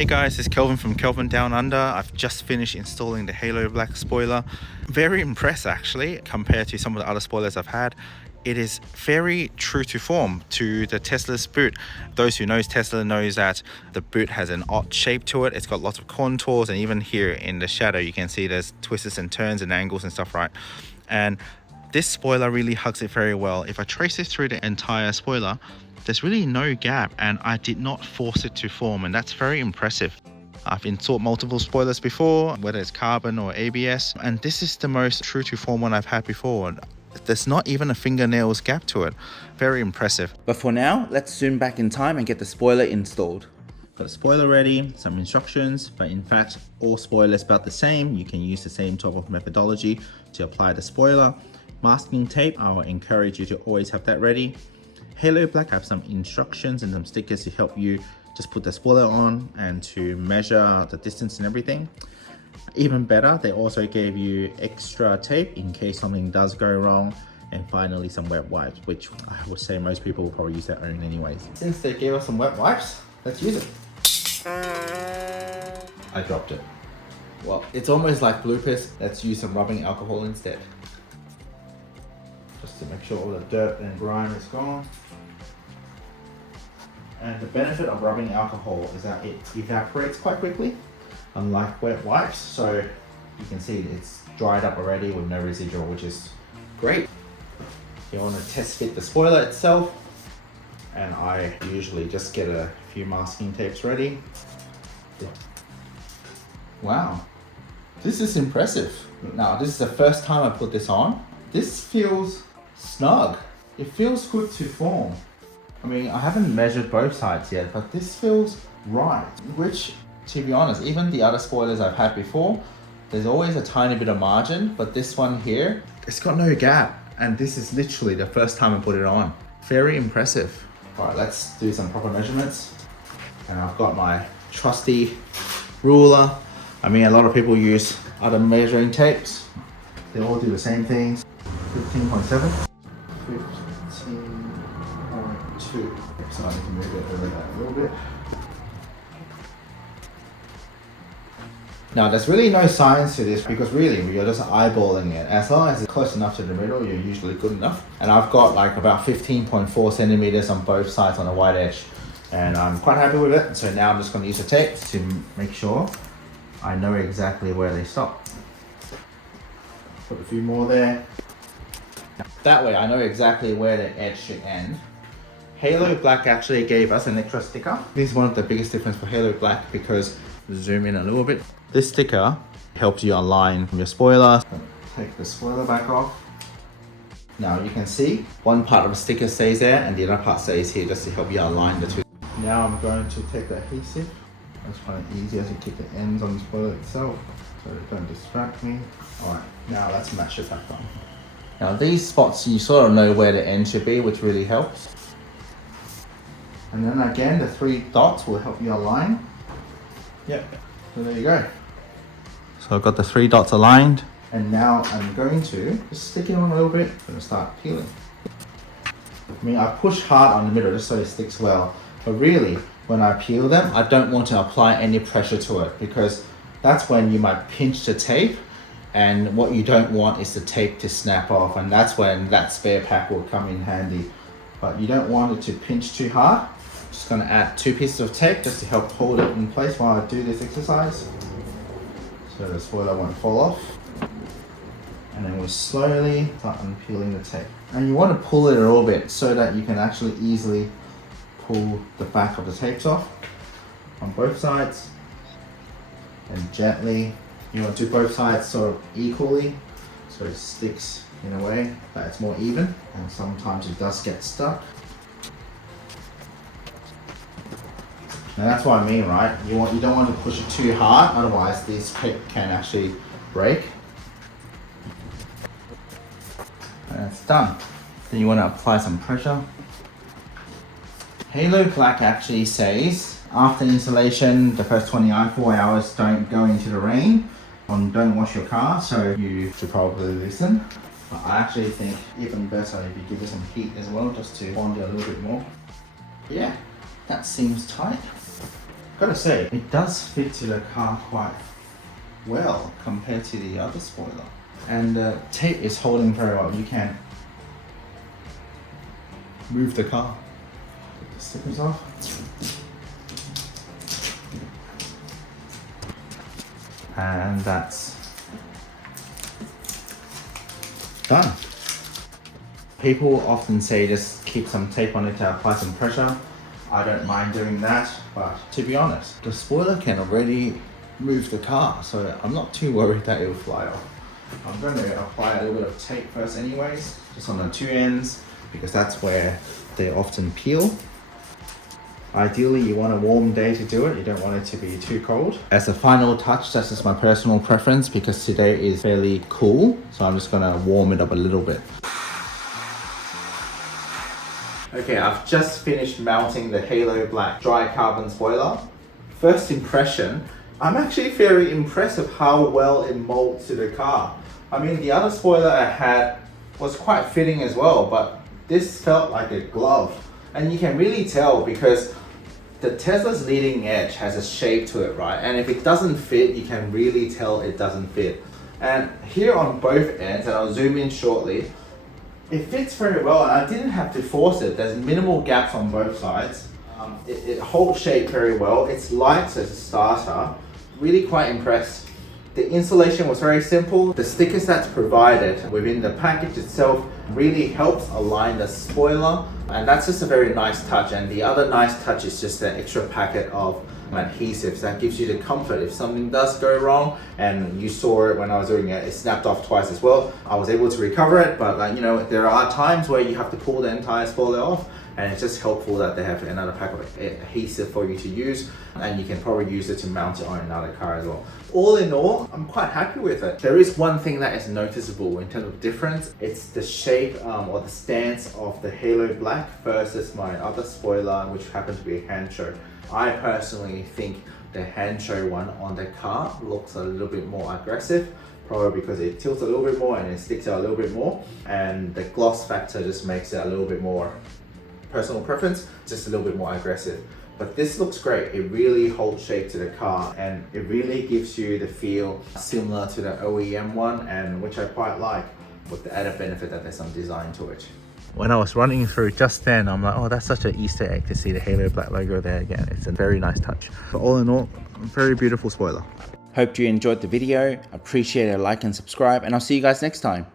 Hey guys, it's Kelvin from Kelvin Down Under. I've just finished installing the HaloBlk spoiler. Very impressed actually compared to some of the other spoilers I've had. It is very true to form to the Tesla's boot. Those who knows Tesla knows that the boot has an odd shape to it. It's got lots of contours, and even here in the shadow you can see there's twists and turns and angles and stuff, right? And this spoiler really hugs it very well. If I trace it through the entire spoiler, there's really no gap, and I did not force it to form, and that's very impressive. I've installed multiple spoilers before, whether it's carbon or ABS, and this is the most true to form one I've had before. There's not even a fingernail's gap to it. Very impressive. But for now, let's zoom back in time and get the spoiler installed. Got the spoiler ready, some instructions, but in fact, all spoilers about the same. You can use the same type of methodology to apply the spoiler. Masking tape, I will encourage you to always have that ready. HaloBlk have some instructions and some stickers to help you just put the spoiler on and to measure the distance and everything. Even better, they also gave you extra tape in case something does go wrong, and finally some wet wipes, which I would say most people will probably use their own anyways. Since they gave us some wet wipes, let's use it. I dropped it. Well, it's almost like bloopers. Let's use some rubbing alcohol instead, just to make sure all the dirt and grime is gone. And the benefit of rubbing alcohol is that it evaporates quite quickly, unlike wet wipes. So you can see it's dried up already with no residual, which is great. You want to test fit the spoiler itself, and I usually just get a few masking tapes ready. Wow, this is impressive. Now, this is the first time I put this on. This feels snug. It feels good to form. I mean, I haven't measured both sides yet, but this feels right. Which, to be honest, even the other spoilers I've had before, there's always a tiny bit of margin, but this one here, it's got no gap. And this is literally the first time I put it on. Very impressive. All right, let's do some proper measurements. And I've got my trusty ruler. I mean, a lot of people use other measuring tapes. They all do the same things. 15.7. 15.2. So I need to move it over that a little bit. Now, there's really no science to this because really you're just eyeballing it. As long as it's close enough to the middle, you're usually good enough. And I've got like about 15.4 centimeters on both sides on the wide edge. And I'm quite happy with it. So now I'm just going to use the tape to make sure I know exactly where they stop. Put a few more there. That way I know exactly where the edge should end. HaloBlk actually gave us an extra sticker. This is one of the biggest difference for HaloBlk because, zoom in a little bit, this sticker helps you align your spoiler. Take the spoiler back off. Now you can see one part of the sticker stays there and the other part stays here just to help you align the two. Now I'm going to take the adhesive. That's kind of easy as you keep the ends on the spoiler itself so it don't distract me. Alright, now let's match it back on. Now these spots you sort of know where the end should be, which really helps. And then again, the 3 dots will help you align. Yep, so there you go. So I've got the 3 dots aligned. And now I'm going to just stick it on a little bit. I'm going to start peeling. I mean, I push hard on the middle just so it sticks well. But really, when I peel them, I don't want to apply any pressure to it because that's when you might pinch the tape. And what you don't want is the tape to snap off. And that's when that spare pack will come in handy. But you don't want it to pinch too hard. Just going to add 2 pieces of tape just to help hold it in place while I do this exercise, so the spoiler won't fall off. And then we'll slowly start unpeeling the tape. And you want to pull it a little bit so that you can actually easily pull the back of the tapes off on both sides. And gently, you want to do both sides sort of equally so it sticks in a way that it's more even, and sometimes it does get stuck. And that's what I mean, right? You don't want to push it too hard, otherwise this tape can actually break. And it's done. Then you want to apply some pressure. HaloBlk actually says after installation, the first 24 hours don't go into the rain and don't wash your car, so you should probably listen. But I actually think even better if you give it some heat as well, just to bond it a little bit more. Yeah, that seems tight. Gotta say, it does fit to the car quite well compared to the other spoiler. And the tape is holding very well. You can move the car. Take the stickers off. And that's done. People often say just keep some tape on it to apply some pressure. I don't mind doing that, but to be honest, the spoiler can already move the car, so I'm not too worried that it will fly off. I'm going to apply a little bit of tape first anyways, just on the two ends, because that's where they often peel. Ideally, you want a warm day to do it. You don't want it to be too cold. As a final touch, that's just my personal preference because today is fairly cool. So I'm just gonna warm it up a little bit. Okay, I've just finished mounting the HaloBlk dry carbon spoiler. First impression, I'm actually very impressed with how well it molds to the car. I mean, the other spoiler I had was quite fitting as well, but this felt like a glove. And you can really tell because the Tesla's leading edge has a shape to it, right? And if it doesn't fit, you can really tell it doesn't fit. And here on both ends, and I'll zoom in shortly, it fits very well and I didn't have to force it. There's minimal gaps on both sides. It holds shape very well. It's light, so it's a starter. Really quite impressed. The installation was very simple. The stickers that's provided within the package itself really helps align the spoiler, and that's just a very nice touch. And the other nice touch is just the extra packet of adhesives that gives you the comfort if something does go wrong. And you saw it when I was doing it, it snapped off twice as well. I was able to recover it, but you know, there are times where you have to pull the entire spoiler off, and it's just helpful that they have another pack of adhesive for you to use, and you can probably use it to mount it on another car as well. All in all, I'm quite happy with it. There is one thing that is noticeable in terms of difference. It's the shape or the stance of the HaloBlk versus my other spoiler, which happened to be a hand show. I personally think the hand show one on the car looks a little bit more aggressive, probably because it tilts a little bit more and it sticks out a little bit more, and the gloss factor just makes it a little bit more, personal preference, just a little bit more aggressive. But this looks great. It really holds shape to the car and it really gives you the feel similar to the OEM one, and which I quite like, with the added benefit that there's some design to it. When I was running through just then, I'm like, oh, that's such an Easter egg to see the HaloBlk logo there again. It's a very nice touch. But all in all, very beautiful spoiler. Hope you enjoyed the video. Appreciate a like and subscribe, and I'll see you guys next time.